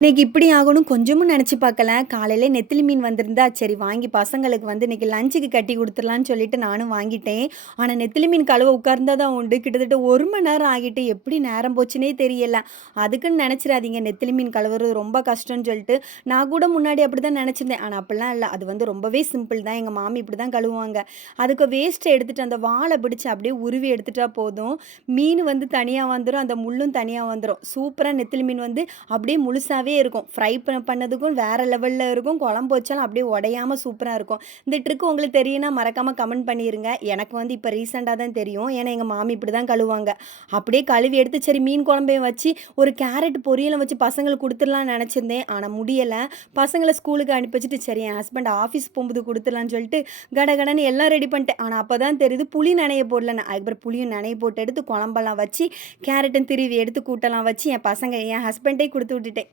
இன்னைக்கு இப்படி ஆகும்னு கொஞ்சமும் நெனச்சு பார்க்கல. காலையில நெத்திலி மீன் வந்திருந்தா, சரி வாங்கி பசங்களுக்கு வந்து இன்னைக்கு லஞ்சுக்கு கட்டி குடுத்துடலான்னு சொல்லிட்டு நானும் வாங்கிட்டேன். ஆனா நெத்திலி மீன் கழுவ உட்கார்ந்தா தான் உண்டு. கிட்டத்தட்ட 1 மணி நேரம் ஆகிட்டு எப்படி நேரம் போச்சுன்னே தெரியல. அதுக்குன்னு நெனச்சிராதீங்க. நெத்திலி மீன் கழுவுறது ரொம்ப கஷ்டம்னு சொல்லிட்டு, நான் கூட முன்னாடி அப்படிதான் நெனச்சிருந்தேன். ஆனா அப்படிலாம் இல்ல. அது வந்து ரொம்பவே சிம்பிள் தான். எங்க மாமி இப்படிதான் கழுவுவாங்க. அதுக்கு வேஸ்ட்ட எடுத்துட்டு அந்த வால பிடிச்சு அப்படியே உருவி எடுத்துட்டா போதும். மீன் வந்து தனியா வந்துரும். அந்த முள்ளும் தனியா வந்துரும். சூப்பரா நெத்திலி மீன் வந்து அப்படியே முழுசாவே இருக்கும். ஃப்ரை பண்ணதுக்கும் வேற லெவல்ல இருக்கும். குழம்பு வச்சாலும் அப்படியே உடையாம சூப்பரா இருக்கும். இந்த ட்ரிக் உங்களுக்கு தெரியும்னா மறக்காம கமெண்ட் பண்ணிருங்க. எனக்கு வந்து இப்ப ரீசென்ட்டா தான் தெரியும். ஏன்னா எங்க மாமி இப்படிதான் கழுவுவாங்க. அப்படியே கழுவி எடுத்து சரி மீன் குழம்பையும் வச்சு ஒரு கேரட் பொரியலும் வச்சு பசங்களுக்கு குடுத்துடலாம்னு நெனச்சிருந்தேன். ஆனா முடியல. பசங்கள ஸ்கூலுக்கு அனுப்பி வச்சுட்டு சரி என் ஹஸ்பண்ட் ஆஃபீஸ் போம்போது குடுத்துடலாம்னு சொல்லிட்டு கடகடன்னு எல்லாம் ரெடி பண்ணிட்டேன். ஆனா அப்பதான் தெரியுது புளி நனைய போடலன்னு. அதுக்கப்புறம் புளியும் நனைய போட்டு எடுத்து குழம்பெல்லாம் வச்சு கேரட்டும் திருவி எடுத்து கூட்டெல்லாம் வச்சு என் ஹஸ்பண்டே குடுத்து விட்டுட்டேன்.